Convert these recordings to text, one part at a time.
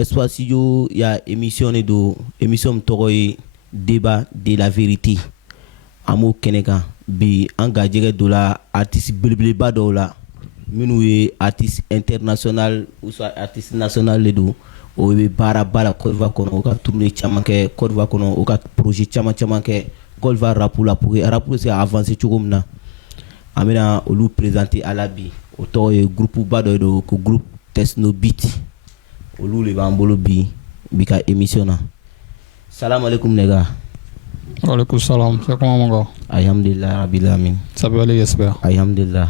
Espace Studio, il y a émission débat de la vérité. Amo Kenega bi engagé de la artiste belebeleba do la minu ye artiste international ou soit artiste national le do o be bara bala Côte d'Ivoire kono o ka tourner caman kɛ Côte d'Ivoire kono o ka projet caman kɛ Côte d'Ivoire rap la pour c'est avancer cogo min na an bɛna olu présenter à la bi o tɔgɔ ye groupe ba dɔ do ko groupe Techno Beat olu le b'an bolo bi ka émission na. Salam alaikum les gars. Alaikum salam, c'est comment mon gars? Alhamdulillah, Rabbil Alamin. Ça peut aller, j'espère. Alhamdulillah.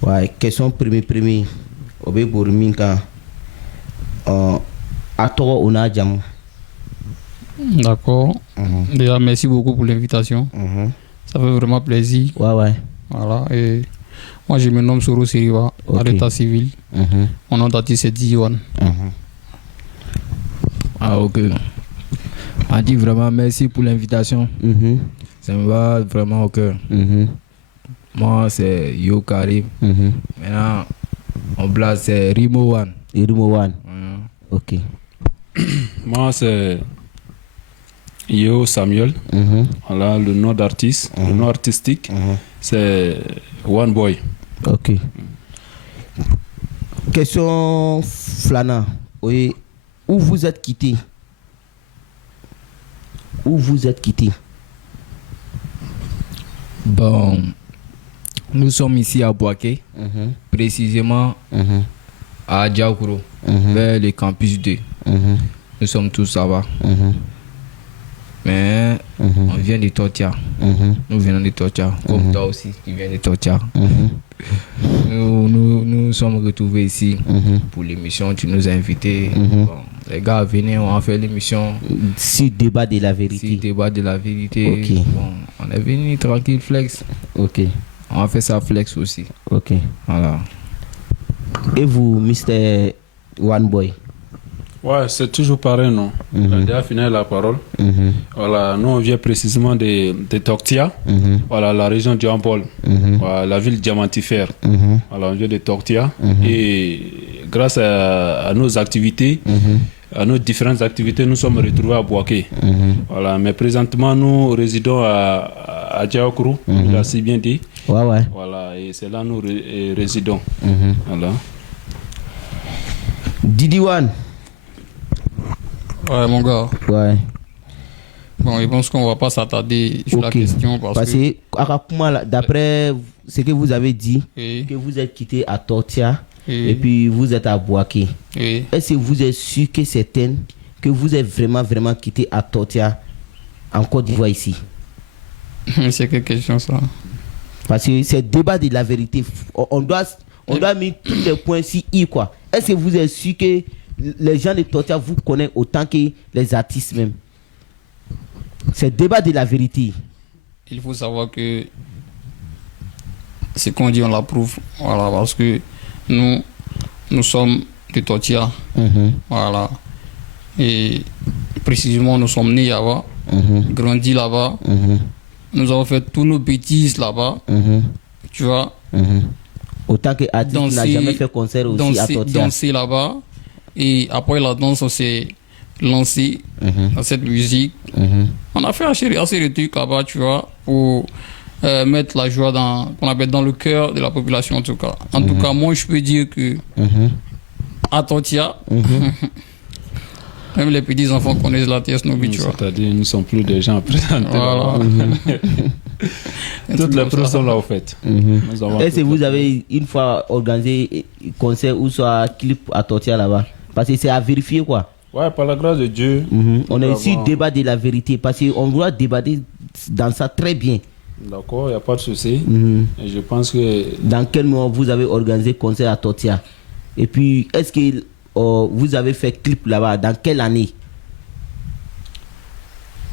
Ouais, question premier. Obe Bourminka. À toi, on a jam. D'accord. Déjà, merci beaucoup pour l'invitation. Ça fait vraiment plaisir. Ouais. Voilà. Et moi, je me nomme Soro Siriwa, à l'état civil. Mon nom d'artiste, c'est Diwan. Ah, ok. On dit vraiment merci pour l'invitation. Ça me va vraiment au cœur. Moi, c'est Yo Karim. Maintenant, on place c'est Rimo One. Ok. Moi, c'est Yo Samuel. Voilà, le nom d'artiste, le nom artistique, c'est One Boy. Ok. Question Flana. Oui. Où vous êtes quitté? Bon, nous sommes ici à Boaké, précisément à Diakouro, vers le campus 2. Nous sommes tous là-bas. Mais on vient de Tortia. Nous venons de Tortia, comme toi aussi, tu viens de Tortia. Nous sommes retrouvés ici pour l'émission. Tu nous as invités. Bon, les gars, venez, on va faire l'émission. Si débat de la vérité. Okay. Bon, on est venu tranquille, flex. Ok. On va faire ça flex aussi. Ok. Voilà. Et vous, Mr. One Boy? Ouais, c'est toujours pareil, non? On a déjà fini la parole. Voilà, nous on vient précisément de Tortia, voilà, la région de Jean-Paul, voilà, la ville diamantifère. Voilà, on vient de Tortia et grâce à nos activités, à nos différentes activités, nous sommes retrouvés à Boaké. Voilà, mais présentement nous résidons à Diakourou, il a si bien dit. Ouais. Voilà, et c'est là nous résidons. Voilà. Didi One. Ouais, mon gars. Ouais. Bon, je pense qu'on ne va pas s'attarder sur la question parce que d'après ce que vous avez dit, que vous êtes quitté à Tortia et puis vous êtes à Boaké. Est-ce que vous êtes sûr que c'est certain que vous êtes vraiment quitté à Tortia en Côte d'Ivoire ici? C'est quelle question ça? Parce que c'est le débat de la vérité. On doit mettre tous les points ici, quoi. Est-ce que vous êtes sûr que les gens de Tortia vous connaissent autant que les artistes même? C'est le débat de la vérité. Il faut savoir que ce qu'on dit, on l'approuve. Voilà, parce que nous sommes de Tortia. Voilà. Et précisément, nous sommes nés là-bas, grandis là-bas. Nous avons fait tous nos bêtises là-bas. Tu vois. Autant que artiste n'a jamais fait concert aussi à Tortia. Danser là-bas. Et après la danse, on s'est lancé dans cette musique. On a fait assez de trucs là-bas, tu vois, pour mettre la joie qu'on appelle dans le cœur de la population en tout cas. En tout cas, moi je peux dire que à Tortia, même les petits enfants connaissent la Techno Beat, tu vois. C'est-à-dire, nous ne sommes plus des gens à présenter. Voilà. Toutes les preuves sont là au fait. Est-ce que vous avez une fois organisé un concert ou soit clip à Tortia là-bas? Parce que c'est à vérifier quoi. Ouais, par la grâce de Dieu. On est ici débat de la vérité parce qu'on doit débattre dans ça très bien. D'accord, il n'y a pas de souci. Et je pense que... Dans quel moment vous avez organisé concert à Tortia? Et puis, est-ce que vous avez fait clip là-bas? Dans quelle année?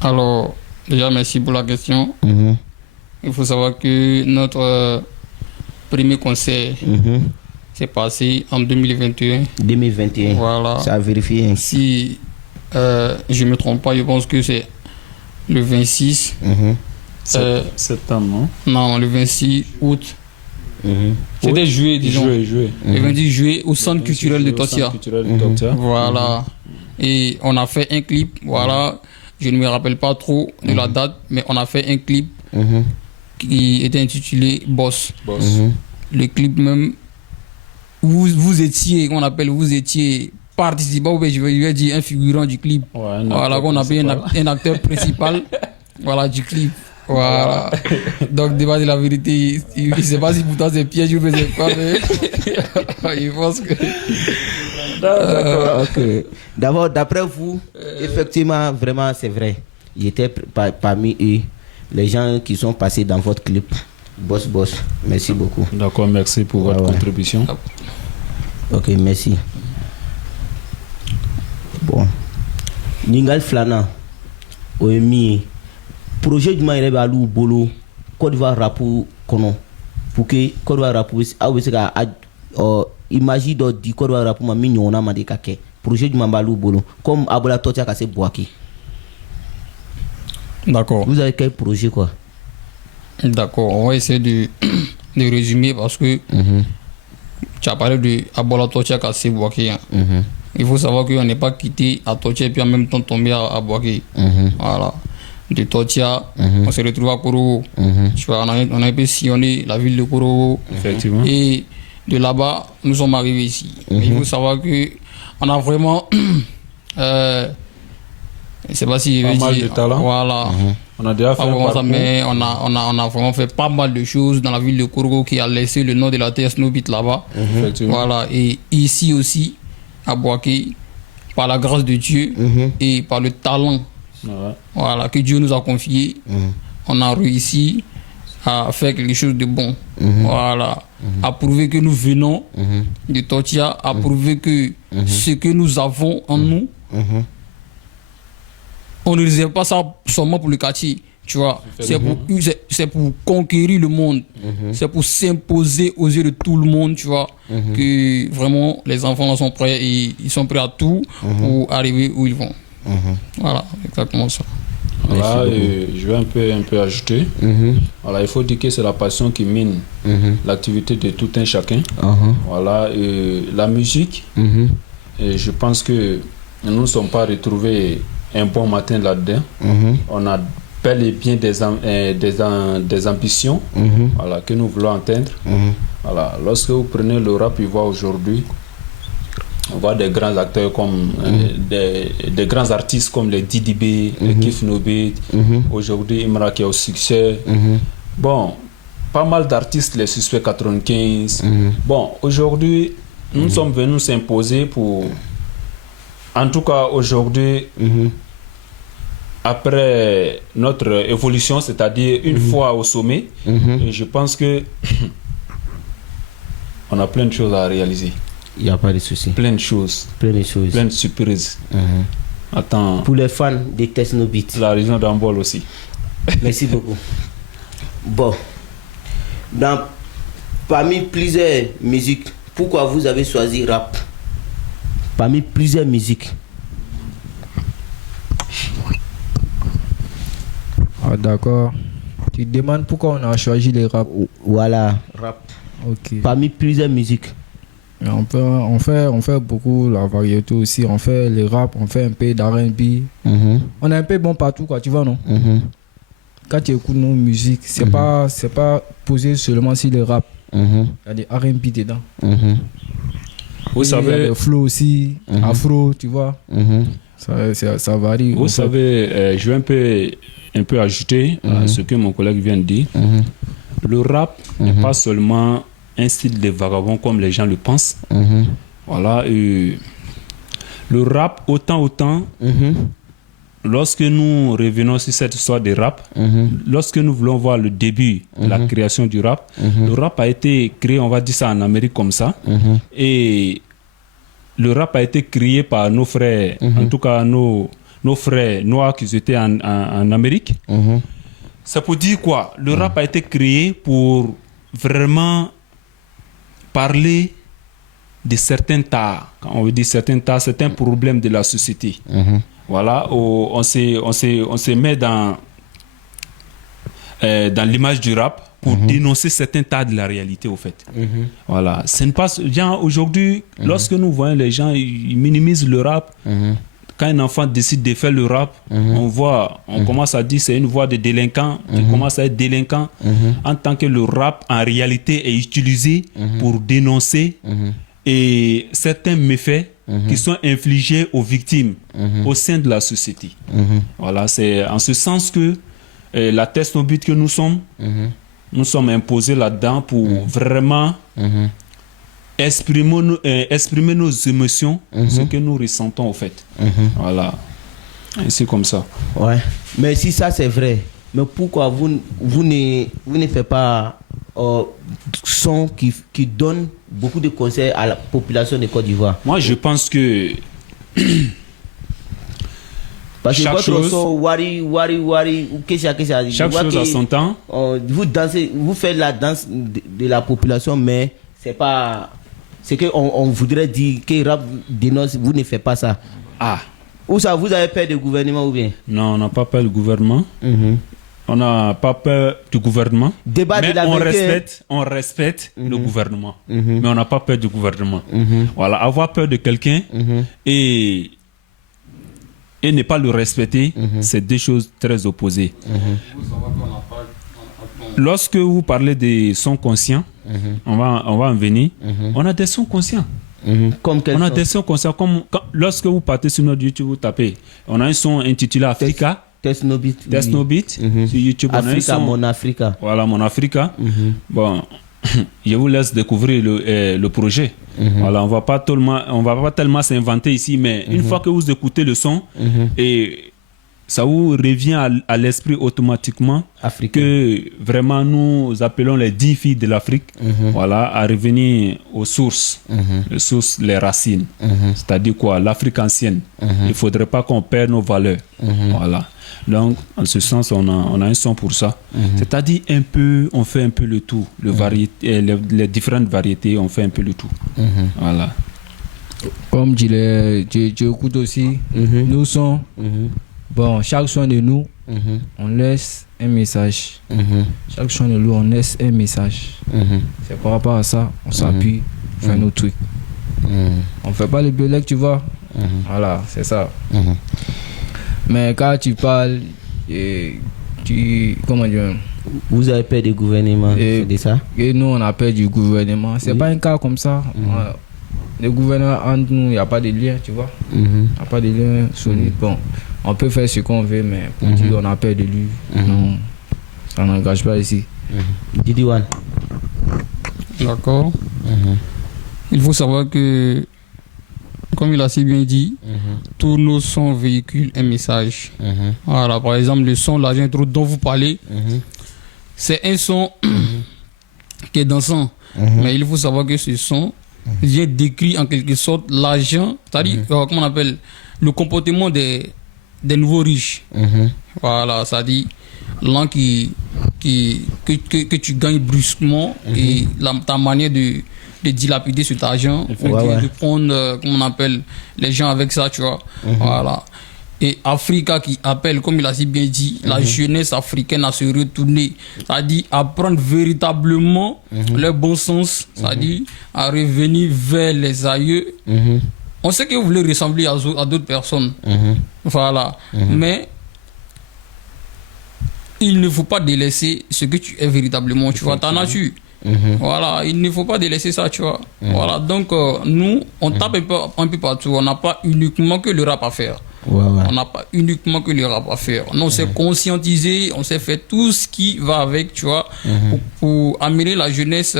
Alors, déjà, merci pour la question. Il faut savoir que notre premier concert s'est passé en 2021. 2021. Voilà. Ça a vérifié. Si je ne me trompe pas, je pense que c'est le 26 septembre, non? Non, le 26 août C'était joué, disons. Joué. Ils vont dire jouer au centre culturel de Totia. Voilà. Et on a fait un clip, voilà. Je ne me rappelle pas trop de la date, mais on a fait un clip qui était intitulé Boss. Le clip même, vous étiez, qu'on appelle, vous étiez participant, je vais dire un figurant du clip. Ouais, voilà, qu'on appelle un acteur principal voilà, du clip. Voilà. Donc, débat de la vérité, il ne sait pas si pourtant c'est piège ou c'est quoi, mais je pense que. D'accord, ok. D'abord, d'après vous, effectivement, vraiment, c'est vrai. J'étais parmi eux, les gens qui sont passés dans votre clip. Boss. Merci beaucoup. D'accord, merci pour votre contribution. Ok, merci. Bon. Ningal Flana, Oemi, projet du Maïrebe Alou Bolo, Côte d'Ivoire Rapou Kono, pour que Côte d'Ivoire Rapou, imagine du Côte d'Ivoire Rapou, ma mignonne, ma décaqué, projet du Mambalou Bolo, comme Abola Totia Kassé Boaki. D'accord. Vous avez quel projet quoi? D'accord, on va essayer de résumer parce que tu as parlé de Abola Totia Kassé Boaki. Il faut savoir qu'on n'est pas quitté à Totia et puis en même temps tombé à Boaki. Voilà. De Totia, on s'est retrouvé à Korogo. Tu vois, on a un peu sillonné la ville de Korogo. Effectivement. Et de là-bas, nous sommes arrivés ici. Mais il faut savoir qu'on a vraiment. Je ne sais pas si pas mal de talent. Voilà. On a déjà fait mais on a vraiment fait pas mal de choses dans la ville de Korogo qui a laissé le nom de la terre Snowbit là-bas. Voilà. Et ici aussi, à Boaké, par la grâce de Dieu et par le talent voilà, que Dieu nous a confié, on a réussi à faire quelque chose de bon. Voilà. À prouver que nous venons de Totia, à prouver que ce que nous avons en nous, on ne réserve pas ça seulement pour le quartier. Tu vois, c'est pour conquérir le monde, c'est pour s'imposer aux yeux de tout le monde, tu vois, que vraiment les enfants là sont prêts et ils sont prêts à tout pour arriver où ils vont. Voilà, exactement ça. Voilà, je vais un peu ajouter. Voilà, il faut dire que c'est la passion qui mine l'activité de tout un chacun. Voilà, la musique, et je pense que nous ne sommes pas retrouvés un bon matin là-dedans. On a bel et bien des ambitions voilà, que nous voulons atteindre. Voilà. Lorsque vous prenez le rap ivoire aujourd'hui, on voit des grands acteurs comme des grands artistes comme les Didibé, les Kif Nobé, aujourd'hui Imra qui est au succès. Bon, pas mal d'artistes, les Suspects 95. Bon, aujourd'hui, nous sommes venus s'imposer pour... En tout cas, aujourd'hui, après notre évolution, c'est-à-dire une fois au sommet, et je pense que on a plein de choses à réaliser. Il n'y a pas de souci. Plein de choses. Plein de surprises. Attends. Pour les fans des Technobeat. La région d'Ambol aussi. Merci beaucoup. Bon. Parmi plusieurs musiques, pourquoi vous avez choisi rap? Parmi plusieurs musiques. Ah, d'accord. Tu te demandes pourquoi on a choisi les rap? Voilà, rap. Ok. Parmi plusieurs musiques. On fait beaucoup la variété aussi. On fait les rap, on fait un peu d'R&B. On est un peu bon partout, quoi, tu vois, non? Quand tu écoutes nos musiques, c'est pas posé seulement sur le rap. Il y a des R&B dedans. Vous savez, il y a des flows aussi, afro, tu vois. Ça varie. Vous savez, je vais un peu ajouter à ce que mon collègue vient de dire. Le rap n'est pas seulement un style de vagabond comme les gens le pensent. Voilà. Le rap, autant, lorsque nous revenons sur cette histoire de rap, lorsque nous voulons voir le début de la création du rap, le rap a été créé, on va dire ça en Amérique comme ça, et le rap a été créé par nos frères, en tout cas nos frères noirs qui étaient en Amérique. Ça pour dire quoi? Le rap a été créé pour vraiment parler de certains tas, quand on veut dire certains tas, certains problèmes de la société. Voilà, on se met dans dans l'image du rap pour dénoncer certains tas de la réalité, au fait. Voilà. Ce n'est pas... Aujourd'hui, lorsque nous voyons les gens, ils minimisent le rap. Quand un enfant décide de faire le rap, on commence à dire c'est une voie de délinquant, il commence à être délinquant, en tant que le rap, en réalité, est utilisé pour dénoncer et certains méfaits qui sont infligés aux victimes au sein de la société. Voilà, c'est en ce sens que la Tesnobite que nous sommes imposés là-dedans pour vraiment exprimer nos émotions, ce que nous ressentons au fait. Voilà, et c'est comme ça. Ouais. Mais si ça c'est vrai, mais pourquoi vous ne faites pas son qui donne beaucoup de conseils à la population de Côte d'Ivoire? Moi, je pense que parce que chaque votre chose, son wari chaque chose à son temps. Vous dansez, vous faites la danse de la population, mais c'est pas ce que on voudrait dire que rap dénonce. Vous ne faites pas ça. Ou ça, vous avez peur du gouvernement ou bien? Non, on n'a pas peur du gouvernement. On n'a pas peur du gouvernement. Débat mais de la on respecte le gouvernement. Mais on n'a pas peur du gouvernement. Voilà, avoir peur de quelqu'un et ne pas le respecter, c'est deux choses très opposées. Lorsque vous parlez des sons conscients, on va en venir. On a des sons conscients. Comme on a des sons conscients. Comme lorsque vous partez sur notre YouTube, vous tapez. On a un son intitulé Africa. Tesnobite. Sur YouTube. Africa, Mon Africa. Voilà, Mon Africa. Bon, je vous laisse découvrir le projet. Voilà, on va pas tellement s'inventer ici, mais une fois que vous écoutez le son, et ça vous revient à l'esprit automatiquement que vraiment nous appelons les 10 filles de l'Afrique, voilà, à revenir aux sources, les racines. C'est-à-dire quoi? L'Afrique ancienne. Il ne faudrait pas qu'on perde nos valeurs. Voilà. Donc, en ce sens, on a un son pour ça. C'est-à-dire on fait un peu le tout. Les différentes variétés, on fait un peu le tout. Voilà. Comme tu écoutes aussi, nous sommes... Bon, chaque son de nous, on laisse un message. Chaque son de nous, on laisse un message. C'est par rapport à ça, on s'appuie, on fait nos trucs. On fait pas le blague, tu vois. Voilà, c'est ça. Mais quand tu parles, comment dire? Vous avez peur du gouvernement, c'est ça? Et nous, on a peur du gouvernement. C'est pas un cas comme ça. Le gouvernement, entre nous, il n'y a pas de lien, tu vois. Il n'y a pas de lien solide. Bon, on peut faire ce qu'on veut, mais pour dire on a peur de lui, non, ça n'engage pas ici. Didi One. D'accord. Il faut savoir que, comme il a si bien dit, tous nos sons véhiculent un message. Voilà, par exemple, le son L'argent trop dont vous parlez, c'est un son qui est dansant. Mais il faut savoir que ce son vient décrire en quelque sorte l'argent, c'est-à-dire, comment on appelle, le comportement des nouveaux riches. Voilà, c'est-à-dire l'an que tu gagnes brusquement et ta manière de dilapider cet argent, de prendre, comment on appelle, les gens avec ça, tu vois. Voilà. Et Africa qui appelle, comme il a si bien dit, la jeunesse africaine à se retourner, c'est-à-dire à prendre véritablement le bon sens, c'est-à-dire à revenir vers les aïeux. On sait que vous voulez ressembler à d'autres personnes. Voilà. Mais il ne faut pas délaisser ce que tu es véritablement, tu vois, ta nature. Voilà, il ne faut pas délaisser ça, tu vois. Voilà, donc nous, on tape un peu partout. On n'a pas uniquement que le rap à faire. On n'a pas uniquement que le rap à faire. Non, on s'est conscientisé, on s'est fait tout ce qui va avec, tu vois, pour amener la jeunesse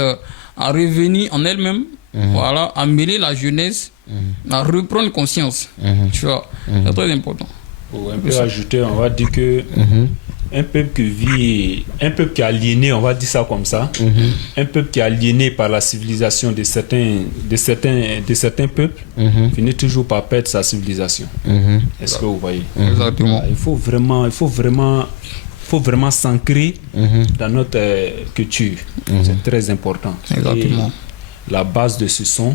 à revenir en elle-même. Voilà, amener la jeunesse à reprendre conscience. Tu vois, c'est très important. Pour un peu ajouter, on va dire que un peuple qui est aliéné, on va dire ça comme ça, un peuple qui est aliéné par la civilisation de certains peuples, finit toujours par perdre sa civilisation. Est-ce que vous voyez? Exactement. Il faut vraiment s'ancrer dans notre culture. C'est très important. Exactement. Et la base de ce son,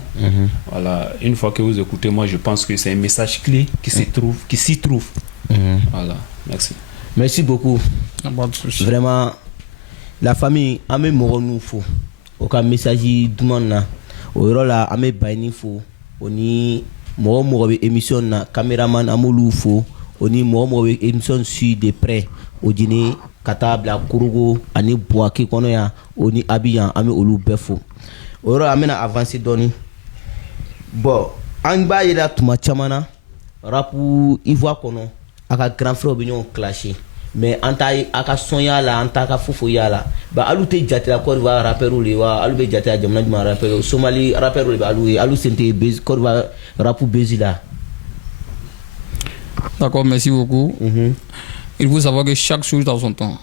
voilà, une fois que vous écoutez, moi je pense que c'est un message clé qui s'y trouve. Voilà, merci. Merci beaucoup. Vraiment, la famille an bɛ mɔgɔ n'u fo o ka message duman na o yɔrɔ la an bɛ Bayini fo o ni mɔgɔ bɛ émission na caméraman an b'olu fo o ni mɔgɔ bɛ émission suivre de près o jini ka taa bila Korogo ani Buwake kɔnɔ yan o ni Abidjan an bɛ olu bɛɛ fo o yɔrɔ an bɛna avancer dɔɔni bon an b'a yira tuma caman na rap Ivoire kɔnɔ a ka grand frère bɛ ɲɔgɔn clasher mais an t'a ye a ka sɔnya la an t'a ka foyi y'a la ba alu tɛ jatela Côte d'Ivoire rappeur le wa alu bɛ jatela jamana jumɛn rappeur Somali rappeur le bɛ alu ye alu sen tɛ Côte d'Ivoire rap base la. D'accord, merci beaucoup. Il faut savoir que chaque chose a son temps.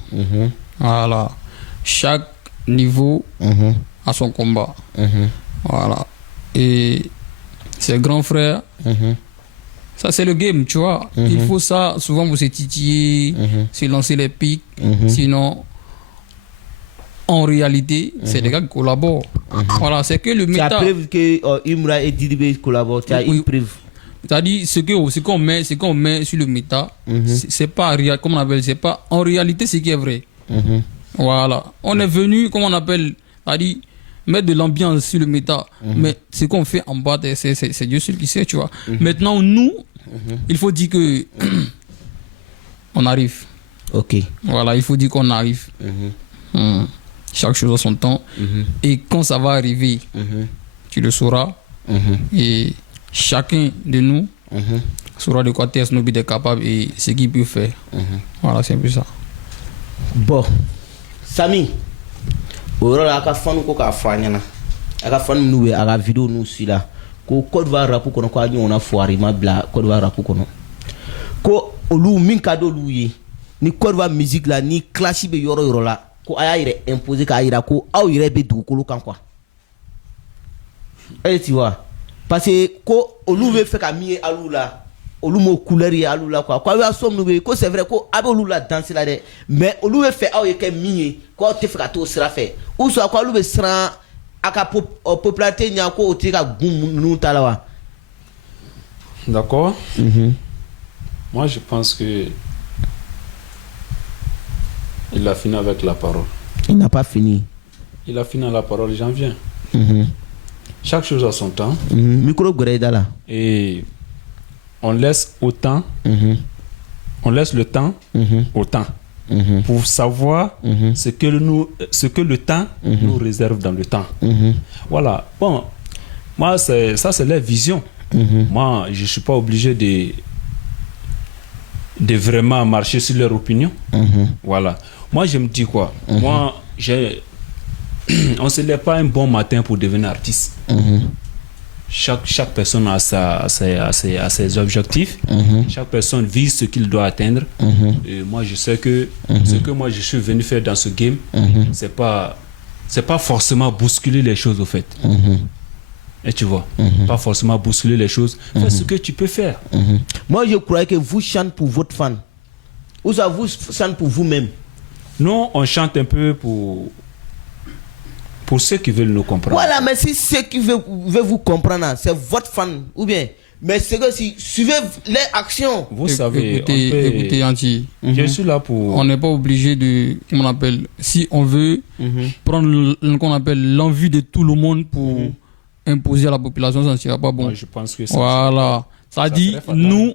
Voilà. Chaque niveau a son combat. Voilà. Et ses grands frères, ça c'est le game, tu vois. Il faut ça, souvent vous se titiller, se lancer les pics. Sinon, en réalité, c'est des gars qui collaborent. Voilà, c'est que le méta... Tu as preuve que Imra et Didibé collaborent, tu as une preuve. C'est-à-dire, ce qu'on met sur le méta, c'est pas, comment on appelle, c'est pas en réalité ce qui est vrai. Voilà. On est venu, comment on appelle, c'est-à-dire, mettre de l'ambiance sur le méta, mais ce qu'on fait en bas, c'est Dieu seul qui sait, tu vois. Maintenant, nous, il faut dire que on arrive. Ok. Voilà, il faut dire qu'on arrive. Chaque chose a son temps. Et quand ça va arriver, tu le sauras. Et chacun de nous saura de quoi TS Nobit est capable et ce qu'il peut faire. Voilà, c'est un peu ça. Bon, Sami, o yɔrɔ la a ka fanu ko k'a fɔ an ɲɛna a ka fanu minnu bɛ a ka video n'u si la ko Côte d'Ivoire rap kɔnɔ ko a ɲɔgɔnna foire ma bila Côte d'Ivoire rap kɔnɔ ko olu min ka d'olu ye ni Côte d'Ivoire musique la ni clash bɛ yɔrɔ yɔrɔ la ko a y'a yɛrɛ imposer k'a yira ko aw yɛrɛ bɛ dugukolo kan quoi. Tu vois parce que ko olu bɛ fɛ ka min ye alu la olu m'o couleur ye alu la quoi ko aw y'a sɔn minnu bɛ yen ko c'est vrai ko a bɛ olu la danse la dɛ mais olu bɛ fɛ aw ye kɛ min ye ko aw tɛ fɛ ka t'o sira fɛ ou soit ko olu bɛ siran a ka popularité ɲɛ ko o tɛ ka gun ninnu ta la wa. D'accord. Moi je pense que il a fini avec la parole. Il n'a pas fini. Il a fini à la parole, j'en viens. Chaque chose a son temps. Micro Goreida là. Et on laisse autant, on laisse le temps au temps pour savoir ce que le temps nous réserve dans le temps. Voilà. Bon, moi ça c'est leur vision. Moi je suis pas obligé de vraiment marcher sur leur opinion. Voilà. Moi je me dis quoi? Moi on se lève pas un bon matin pour devenir artiste. Chaque personne a ses objectifs. Chaque personne vise ce qu'il doit atteindre. Et moi je sais que ce que moi je suis venu faire dans ce game, c'est pas forcément bousculer les choses au fait. Et tu vois, pas forcément bousculer les choses. Fais ce que tu peux faire. Moi je croyais que vous chantez pour votre fan. Ou ça vous chantez pour vous-même. Non, on chante un peu pour ceux qui veulent nous comprendre. Voilà, mais si ceux qui veulent vous comprendre, c'est votre fan, ou bien, mais c'est que si suivez les actions. Vous savez, écoutez, Anti, je suis là pour... On n'est pas obligé de, comment on appelle, si on veut prendre qu'on appelle l'envie de tout le monde pour imposer à la population, ça ne sera pas bon. Moi, je pense que ça, voilà, ça dit, nous,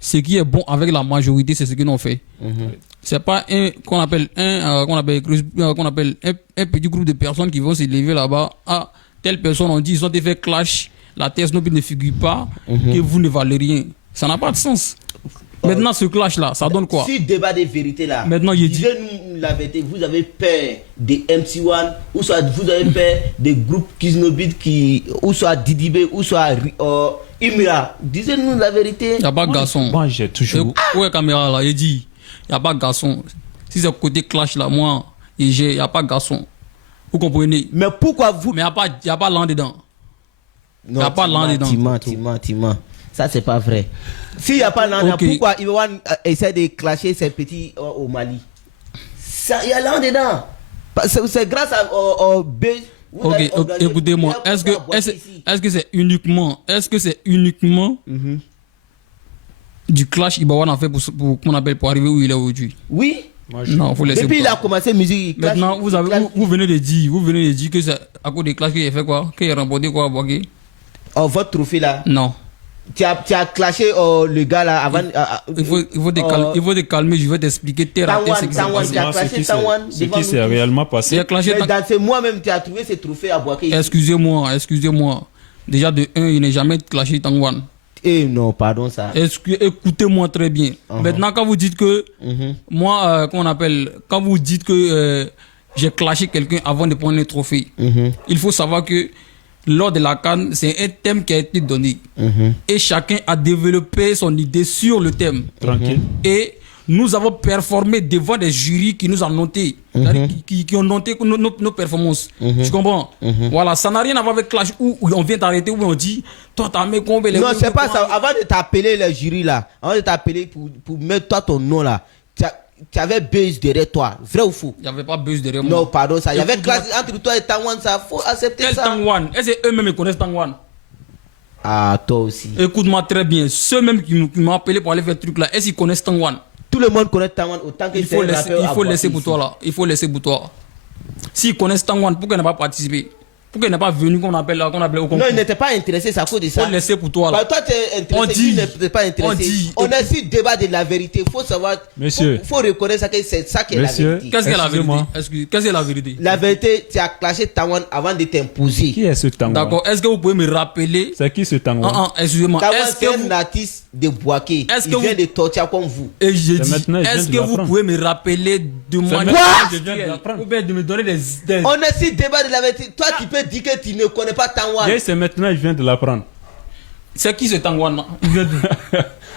ce qui est bon avec la majorité, c'est ce que nous on fait. C'est pas un qu'on appelle un petit groupe de personnes qui vont se lever là-bas. Ah, telle personne on dit ils ont fait clash, la TS Nobit ne figure pas, que vous ne valez rien. Ça n'a pas de sens. Maintenant ce clash là, ça donne quoi? Si débat de vérité là. Maintenant il dit. Disez-nous la vérité. Vous avez peur des MC1 ou soit vous avez peur des groupes Kiz Nobit qui ou soit Didibé ou soit Imra. Disez-nous la vérité. Il n'y a pas de garçon. Moi j'ai toujours. Ouais caméra là, il dit. Il n'y a pas de garçon. Si c'est côté clash là, moi, il n'y a pas de garçon. Vous comprenez? Mais pourquoi vous... Mais il n'y a pas l'an dedans. Il n'y a pas l'an dedans. Tima. Ça, c'est pas vrai. S'il n'y a pas l'an dedans, pourquoi Iwan essaie de clasher ses petits au Mali? Il y a l'an dedans. C'est grâce au buzz. Ok, écoutez-moi. Est-ce que c'est uniquement... du clash Ibawan a fait pour arriver où il est aujourd'hui? Oui. Non, il faut laisser. Depuis il a commencé la musique. Maintenant, vous venez de dire que c'est à cause des clashs qu'il a fait quoi? Qu'il a remporté quoi à Boaké? Oh, votre trophée là. Non. Tu as clashé le gars là avant. Il faut te calmer, je vais t'expliquer. Tu as raté ce qui s'est Taouane, tu as passé. clashé Taouane. Ce qui s'est réellement Tu passé. as clashé Mais dans ce mois même, tu as trouvé ce trophée à Boaké. Excusez-moi. Déjà de 1, il n'est jamais clashé Taouane. Eh non, pardon ça. Écoutez-moi très bien. Maintenant, quand vous dites que moi, quand vous dites que j'ai clashé quelqu'un avant de prendre le trophée, il faut savoir que lors de la CAN, c'est un thème qui a été donné. Et chacun a développé son idée sur le thème. Tranquille. Et nous avons performé devant des jurys qui nous ont noté, qui ont noté nos performances. Tu comprends? Voilà, ça n'a rien à voir avec clash où on vient t'arrêter, où on dit, toi t'as mis combien les... Non, c'est pas ça. Avant de t'appeler les jurys là, avant de t'appeler pour mettre toi ton nom là, tu avais buzz derrière toi. Vrai ou faux? Il n'y avait pas buzz derrière moi. Non, pardon, ça. Il y avait clash entre toi et Taouane, ça. Faut accepter Quel ça. Taouane? Est-ce qu'eux-mêmes connaissent Taouane? Ah, toi aussi. Écoute-moi très bien. Ceux-mêmes qui m'ont appelé pour aller faire ce truc-là, est-ce qu'ils connaissent Taouane? Tout le monde connaît Taouane autant que Il faut laisser pour toi là. Il faut laisser pour toi. S'ils connaissent Taouane, pourquoi ils n'ont pas participé? Pourquoi il n'est pas venu qu'on appelle au concours? Non, il n'était pas intéressé, c'est à cause de ça. Il faut laisser pour toi là. Bah, toi, tu es intéressé, lui n'était pas intéressé. On est sur le débat de la vérité. Il faut savoir. Monsieur. Il faut reconnaître ça que c'est ça qui est Monsieur. la vérité. Qu'est-ce qu'est la vérité? Excusez-moi. Qu'est-ce que la vérité? La vérité, tu as clashé Taouane avant de t'imposer. Qui est ce Taouane? D'accord. Est-ce que vous pouvez me rappeler? C'est qui ce Taouane? Excusez-moi. Taouane, Est-ce c'est que un vous... artiste de Boaké. Est-ce Il que vient vous- de Tortia comme vous. Et j'ai C'est dit, maintenant, je viens est-ce de que vous l'apprendre. pouvez me rappeler de moi? maintenant Quoi? que je viens de l'apprendre. Ou bien de me donner des... On est sur le débat de la vérité. Toi, tu peux dire que tu ne connais pas Taouane. Yes, c'est maintenant je viens de l'apprendre. C'est qui ce Taouane là?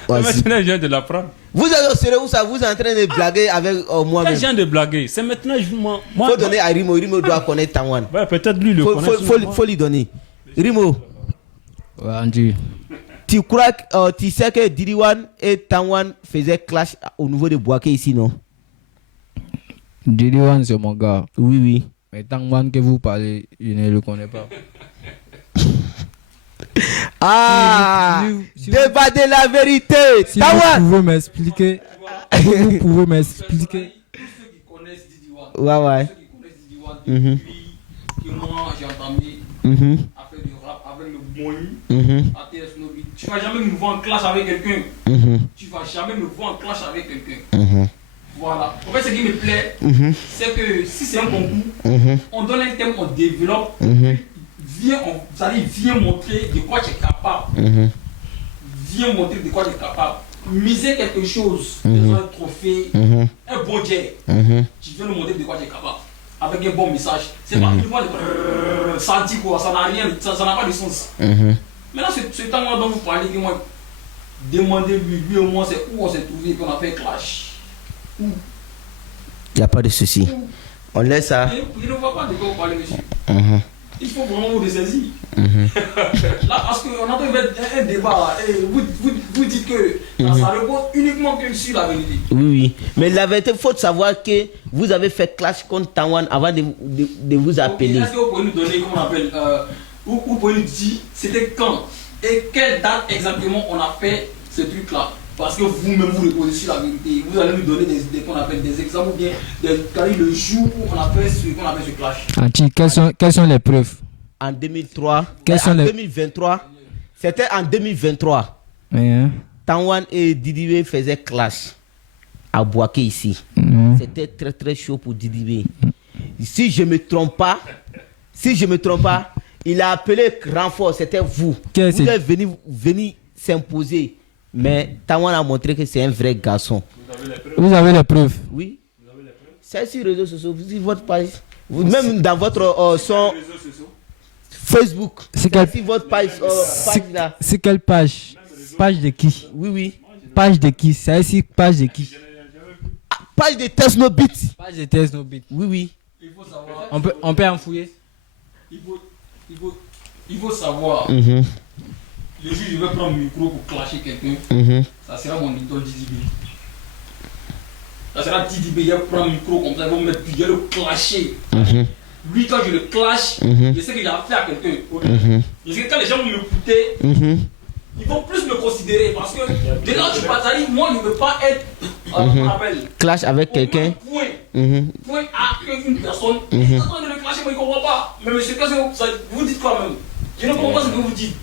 Vas-y. Maintenant je viens de l'apprendre. Vous êtes au sérieux où ça? Vous êtes en train de blaguer avec Moi, moi-même. je viens de blaguer. C'est maintenant moi. Faut donner à Rimo. Rimo doit connaître Taouane. Ouais, peut-être lui le connaît. Faut lui donner. Rimo, Ouais, Andy. tu crois que tu sais que Didi1 et Taouane faisaient clash au niveau de Boaké ici, non? Didi One, c'est mon gars. Oui, oui. Mais Taouane que vous parlez, je ne le connais pas. Ah, Si débat de la vérité. Si Taouane. vous pouvez m'expliquer, vous pouvez m'expliquer. Ceux qui connaissent Didi One, Ouais, ouais. ceux qui connaissent Didi One depuis que moi j'ai entamé Mhm, à faire du rap avec le Moï, mhm, à TS Nobby. Tu vas jamais me voir en clash avec quelqu'un. mhm, Tu vas jamais me voir en clash avec quelqu'un. mhm, Voilà. En fait, ce qui me plaît, mhm, c'est que si c'est un concours, mhm, on donne un thème, on développe. mhm, Viens montrer de quoi tu es capable. mhm. Viens montrer de quoi tu es capable. Miser quelque chose, un trophée, Mhm, un bon jet. mhm. Tu viens nous montrer de quoi tu es capable. Avec un bon message. C'est pas uniquement de ça dit quoi, ça n'a rien, ça n'a pas de sens. Mhm. Maintenant, ce temps-là dont vous parlez, que moi, demandez-lui, lui au moins, c'est où on s'est trouvé qu'on a fait clash. Où? Il n'y a pas de souci. On laisse ça. Je ne vois pas de quoi vous parlez, monsieur. Mhm, Il faut vraiment vous ressaisir. mhm. Là, parce qu'on est en train de faire un débat, et vous dites que ça repose uniquement que sur la vérité. Oui, oui. Mais la vérité, il faut savoir que vous avez fait clash contre Taouane avant de vous appeler. Est-ce que vous pouvez nous donner, comment on appelle, vous pouvez nous dire c'était quand et quelle date exactement on a fait ce truc-là? Parce que vous-même vous reposez sur la vérité. Vous allez nous donner qu'on appelle des exemples ou bien le jour où on a fait ce clash. Anti, quelles sont les preuves? En 2003, Quels sont en les- 2023, c'était en 2023. Hein? Taouane et Didibé faisaient clash à Boaké ici. Mhm. C'était très très chaud pour Didibé. Si je me trompe pas, il a appelé renfort, c'était vous. Quel Vous c'est- êtes venu s'imposer. Mais Taouane a montré que c'est un vrai garçon. Vous avez les preuves? Oui. C'est sur les réseaux sociaux, vous sur votre page. Même dans votre son Facebook. C'est quel- sur votre page là. C'est quelle page? Page de qui? Oui, oui. Page de qui? C'est ici, page de qui? Ah, page de Tesnobit. Page de Tesnobit. Oui, oui. Il faut savoir. On peut en fouiller? Il faut savoir. Mhm, Le jour où je vais prendre le micro pour clasher quelqu'un, mhm. ça sera mon idole Didibé. Ça sera Didibé, il va prendre le micro comme ça, il va me mettre, puis il va le clasher. Mhm. Lui, quand je le clash, Mhm. je sais que j'ai affaire à quelqu'un. Mhm. Je sais que quand les gens vont m'écouter, Mhm. ils vont plus me considérer parce que de là où tu partages, moi je ne veux pas être Alors, on appelle. Clash avec Au quelqu'un. moins, point à une personne. Il est en train de le clasher, mais il ne comprend pas. Mais monsieur, qu'est-ce que vous dites quoi même? Je ne comprends pas ce que vous dites.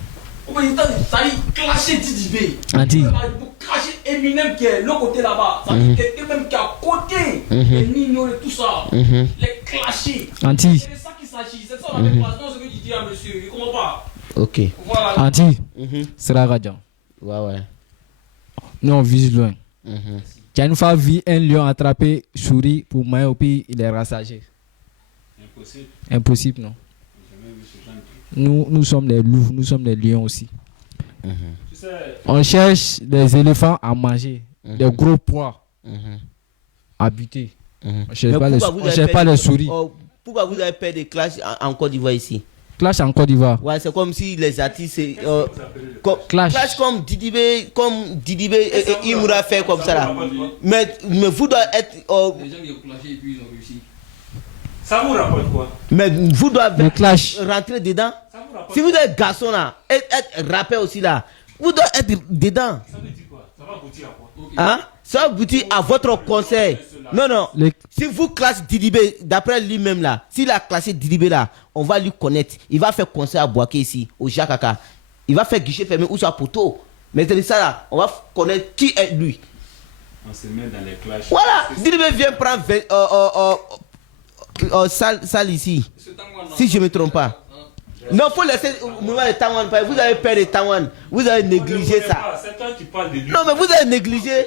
Ça dit clasher Didibé. Anti. Vous clasher Eminem qui est l'autre côté là-bas. Ça dit quelqu'un même qui est à côté. Les Nino et tout ça. Les clasher. Anti. C'est de ça qu'il s'agit. C'est ça la même place. Non, ce que tu dis à monsieur. Il ne comprend pas. Ok. Voilà. Anti. C'est la radio. Ouais. Nous, on vise loin. Tu as une fois vu un lion attraper souris pour manger au pays, il est rassagé. Impossible. Impossible, non. J'ai jamais vu ce genre de truc. Nous sommes des loups, nous sommes des lions aussi. Tu sais, On cherche des éléphants à manger, des gros pois à buter. On cherche Mais pas les, pourquoi vous on avez cherche pas peur les de- souris. Pourquoi vous avez peur des clashs en Côte d'Ivoire ici? Clash en Côte d'Ivoire. Ouais, c'est comme si les artistes. Clash. Clash comme Didibé et Imura fait comme ça là. Mais vous doit être. Les gens qui ont clashé et puis ils ont réussi. ça vous rapporte quoi? Mais vous doivez Le clash. rentrer dedans. Ça vous rapporte Si vous êtes garçon là, et être rappeur aussi là, vous devez être dedans. Ça veut dire quoi? Ça va aboutir à quoi? Hein? Ça va aboutir à votre conseil. Non. Les- Si vous classez Didibé, d'après lui-même là, s'il a classé Didibé là, on va lui connaître. Il va faire conseil à Boaké ici, au Jakaka. Il va faire guichet fermé ou sur poteau. Mais c'est ça là, on va connaître qui est lui. On se met dans les clashs. Voilà, Didibé vient prendre salle ici. Si je ne me trompe pas. Non, il faut laisser au moment de Taïwan. Vous avez peur de Taïwan. Vous avez négligé ça. C'est toi qui parles de lui. Non, mais vous avez négligé.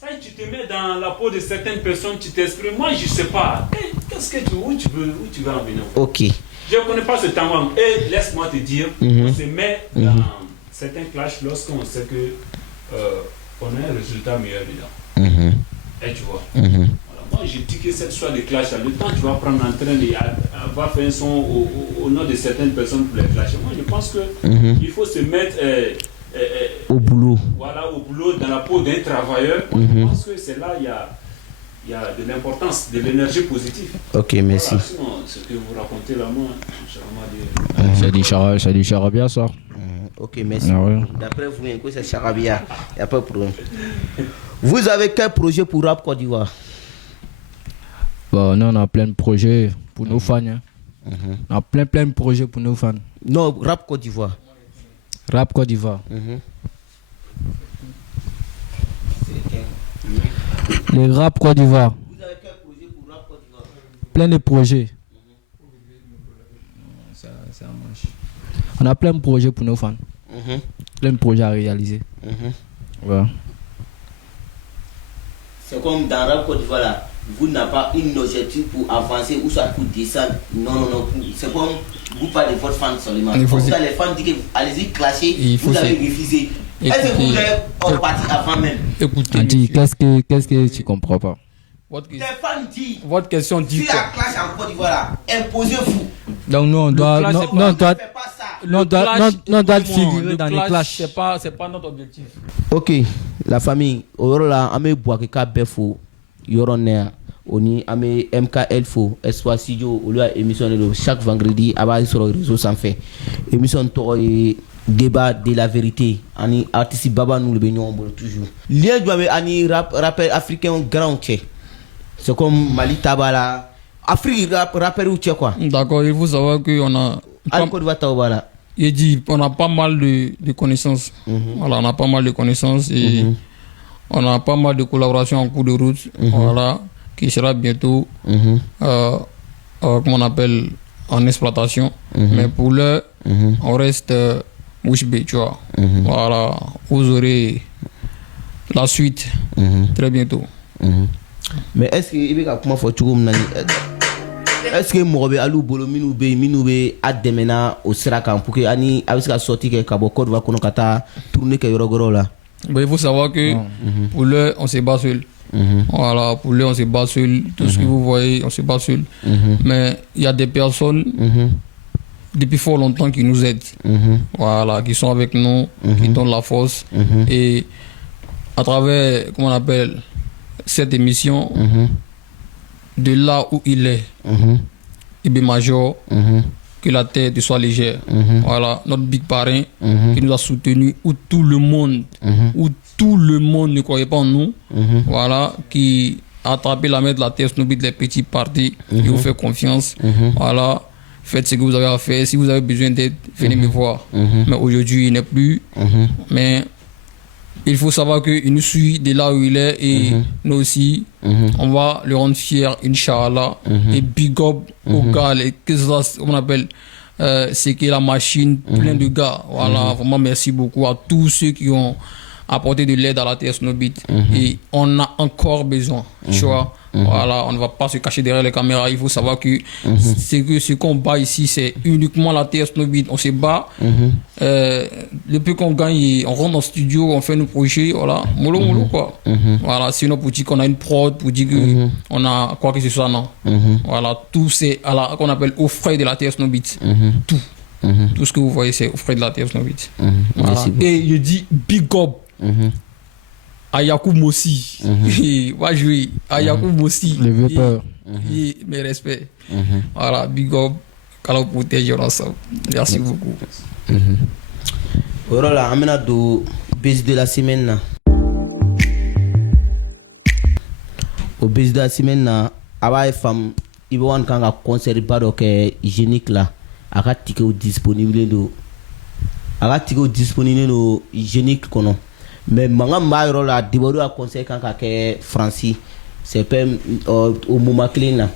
Ça, tu te mets dans la peau de certaines personnes, tu t'exprimes. Moi, je ne sais pas. Qu'est-ce que où tu veux en venir? Ok. Je ne connais pas ce Tangwang. Et laisse-moi te dire, on se met dans certains clashs lorsqu'on sait que on a un résultat meilleur dedans. Et tu vois. Voilà. Moi, je dis que cette soit des clashs, le temps tu vas prendre en train de va faire un son au nom de certaines personnes pour les clasher. Moi, je pense que il faut se mettre Au boulot. voilà, au boulot, dans la peau d'un travailleur. Je pense que c'est là il y a de l'importance, de l'énergie positive. Ok, merci. Voilà, sinon, ce que vous racontez là, moi, je suis vraiment C'est du charabia, ça. Ok, merci. Ah ouais. D'après vous, c'est Charabia. Il n'y a pas de problème. Vous avez quel projet pour Rap Côte d'Ivoire? Bon, nous, on a plein de projets pour nos fans. Hein. On a plein de projets pour nos fans. Non, Rap Côte d'Ivoire. Rap Côte d'Ivoire. Les rap Côte d'Ivoire. Vous avez quel projet pour Rap Côte d'Ivoire? Plein de projets. Ça marche. On a plein de projets pour nos fans. Plein de projets à réaliser. Ouais. C'est comme dans Rap Côte d'Ivoire là. Vous n'avez pas un objectif pour avancer ou soit pour descendre. Non. C'est comme vous parlez de votre fan seulement. Il faut Comme aussi- ça, les fans disent que allez-y clasher, Il faut vous avez aussi- refusé. Est-ce que vous êtes parti avant même? Écoutez, Andy, monsieur, qu'est-ce que tu comprends pas? Les fans disent, votre question dit si quoi? la classe en Côte d'Ivoire là, imposez-vous. Donc nous on doit clash, non, c'est non, on Ne doit faites pas ça. non, on doit non, non, on doit figurer Le dans les clash, clashs. c'est pas notre objectif. Ok, la famille, au yɔrɔ la an bɛ Bouakeka bɛɛ fo yɔrɔ nɛ yan o ni an bɛ MKL fo Espoir Studio olu ka émission de don chaque vendredi a b'a sɔrɔ réseau sanfɛ émission tɔgɔ ye débat de la vérité ani artiste baba ninnu de bɛ ɲɔgɔn bolo toujours lien jumɛn bɛ ani rappeur africain grand cɛ c'est comme Mali ta b'a la Afrique rappeurs cɛ quoi D'accord, il faut savoir qu'on a. hali Côte d'Ivoire taw b'a la. Il dit on a pas mal de connaissances. Voilà, on a pas mal de connaissances et on a pas mal de collaborations en cours de route. Voilà, qui sera bientôt, comment on appelle, en exploitation. Mais pour l'heure, on reste bouche bée, tu vois. Voilà, vous aurez la suite très bientôt. Mais est-ce que i bɛ ka kuma fɔ cogo min na est-ce que mɔgɔ bɛ alu bolo minnu bɛ a dɛmɛna o sira kan pour que ani a bɛ se ka sortie kɛ ka bɔ Côte d'Ivoire kɔnɔ ka taa tourner kɛ yɔrɔ wɛrɛw la. Mais il faut savoir que pour l'heure, on se bat seul. Voilà, pour l'heure, on se bat seul. Tout ce que vous voyez, on se bat seul. Mais il y a des personnes depuis fort longtemps qui nous aident. Voilà, qui sont avec nous, qui donnent la force. Et à travers, comment on appelle, cette émission, de là où il est, Ibé Major, que la tête soit légère. Voilà, notre big parrain qui nous a soutenus, où tout le monde ne croyait pas en nous. Voilà, qui a attrapé la main de la terre Snowbeat, les petits partis, qui vous fait confiance. Voilà, faites ce que vous avez à faire. Si vous avez besoin d'aide, venez me voir. Mais aujourd'hui, il n'est plus. Mais il faut savoir qu'il nous suit de là où il est et nous aussi, on va le rendre fier, Inch'Allah. Et big up aux gars, que ça, on appelle, c'est que la machine, plein de gars. Voilà, vraiment merci beaucoup à tous ceux qui ont apporté de l'aide à la TS Snowbeat. Et on a encore besoin, tu vois. Voilà, on ne va pas se cacher derrière les caméras. Il faut savoir que ce qu'on bat ici, c'est uniquement la TS Snowbeat. On se bat. Depuis qu'on gagne, on rentre dans le studio, on fait nos projets. Voilà, mollo, quoi. Voilà, sinon pour dire qu'on a une prod, pour dire qu'on a quoi que ce soit, non. Voilà, tout c'est qu'on appelle aux frais de la TS Snowbeat. Tout. Tout ce que vous voyez, c'est aux frais de la TS Snowbeat. Voilà. Et je dis big up. À Yacoub Mossi, va jouer à Yacoub Mossi, Le vieux peur. mes respects. Voilà, big up, qu'Allah protège ensemble. Merci beaucoup. Voilà, on a do base de la semaine là. Au base de la semaine là, aba femme, il va voir quand concert pas donc hygiénique là, aka ticket disponible do, aka ticket disponible do hygiénique kono. Mais manga mayro la dibodo a conseil quand ka Francis c'est pas au moment clé là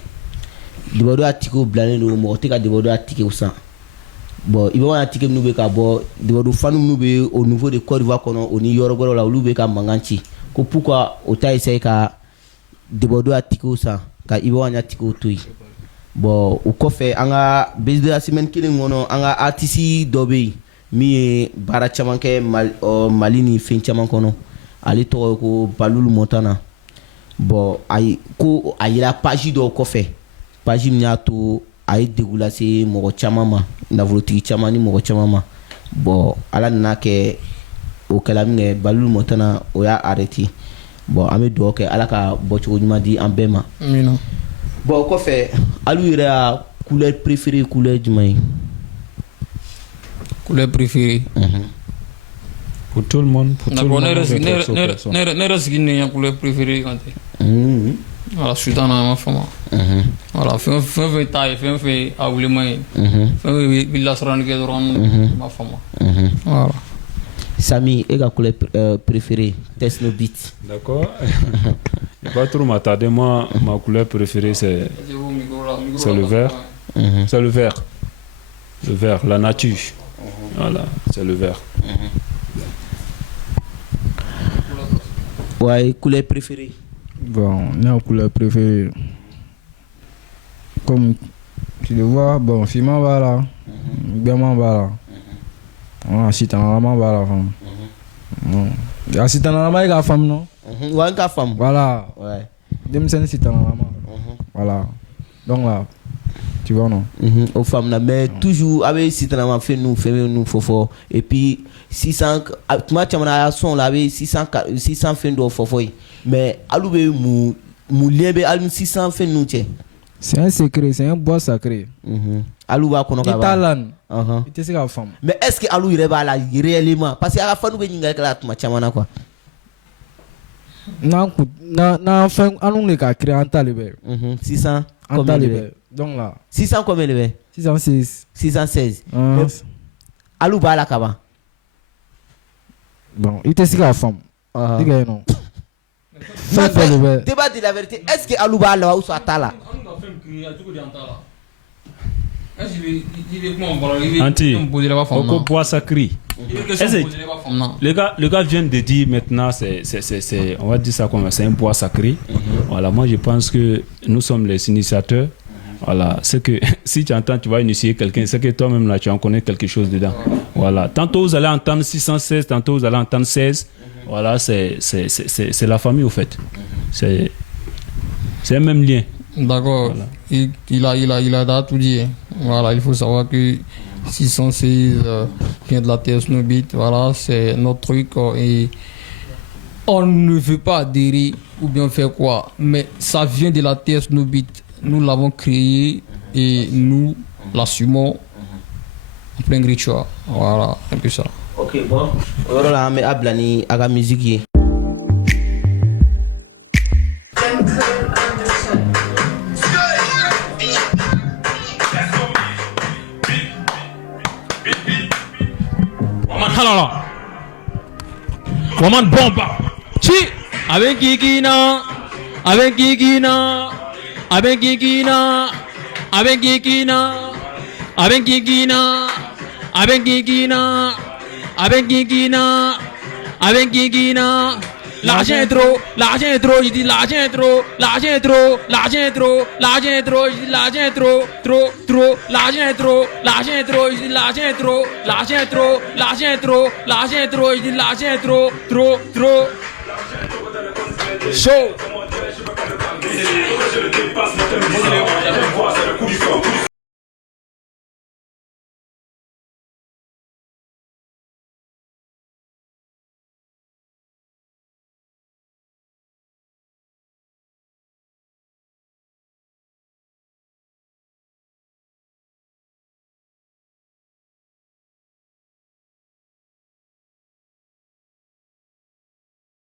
dibodo a tiko blané no mo te ka dibodo a tiko ça bon il va a tiko nous be ka bo dibodo fanu nous be au niveau de Côte d'Ivoire kono au ni yorogoro la lu be ka manganchi ko pourquoi o ta essayer ka dibodo a tiko ça ka il va a tiko tuy bon au kofe anga base de la semaine kile ngono anga artiste dobe mi ye baara caman kɛ Mali ni fɛn caman kɔnɔ ale tɔgɔ ye ko Balulu Montana bon ko a yira page dɔw kɔfɛ page min y'a to a ye degun lase mɔgɔ caman ma nafolotigi caman ni mɔgɔ caman ma bon ala nana kɛ o kɛla min kɛ Balulu Montana o y'a arrêté bon an bɛ dugawu kɛ ala ka bɔcogo ɲuman di an bɛɛ ma bon o kɔfɛ alu yɛrɛ y'a couleur préférée couleur jumɛn ye Couleur préférée. Pour tout le monde. Pour tout le monde. Ne reste qu'une couleur préférée quand voilà, je suis dans ma femme. Voilà, fais taille, fais aboulement. Fais villa serrane que ma femme. Voilà. Samy, et la couleur préférée Test No Beat. D'accord. Je ne vais pas trop m'attarder. Moi, ma couleur préférée, c'est le vert. C'est le vert. Le vert, la nature. Voilà, c'est le vert. Ouais, couleur préférée. Bon, ma couleur préférée. Comme tu le vois, bon, Fima va là. Gamin va là. On assiste à la maman va là. Bon. Assiste à la maman et la femme, non? Ouais, la femme. Voilà. Ouais. Demi-scène, c'est à la maman. Voilà. Donc là. Tu vois, non? Aux femmes là, mais toujours avec si tu as fait nous fofo et puis 600 moi tu m'as son là avec 600 fait de fofo mais alloué mou liebe alloué 600 fait nous tiens c'est un secret, c'est un bois sacré. Alloué kono ka Italan il c'est la femme mais est-ce que alloué va là réellement parce que à la fin nous venir là tu m'as quoi na fin allons les cas créer en talibé 600 en talibé. Donc là 600 combien le 616 616 alou ba la kaba bon il était si la femme il gagne non débat de la vérité est-ce que alou ba la ou soit là Anti, au bois sacré. Le gars vient de dire maintenant, on va dire ça comme c'est un bois sacré. Voilà, moi je pense que nous sommes les initiateurs. Voilà, c'est que si tu entends, tu vas initier quelqu'un, c'est que toi-même là, tu en connais quelque chose dedans. Voilà, tantôt vous allez entendre 616, tantôt vous allez entendre 16. Voilà, c'est la famille au fait. C'est un même lien. D'accord. Voilà. Il a tout dit. Voilà, il faut savoir que 616 vient de la TS Snowbeat. Voilà, c'est notre truc. Et on ne veut pas adhérer ou bien faire quoi. Mais ça vient de la TS Snowbeat. Nous l'avons créé et nous l'assumons. en plein gris, tu vois. Voilà, un peu ça. Ok, bon. Alors là, on a ni à la musique. Halala. Woman bomba. Chi. Avec Gigina. Avec Gigina. Avec Gigina. Avec Gigina. Avec Gigina. Avec Gigina. Avec Gigina. Avec Gigina. L'argent est trop, je dis l'argent est trop, l'argent est trop, l'argent est trop, l'argent est trop, je dis l'argent est trop, trop, l'argent est trop, je dis l'argent est trop, l'argent est trop, l'argent est trop, je dis l'argent est trop, trop. Show.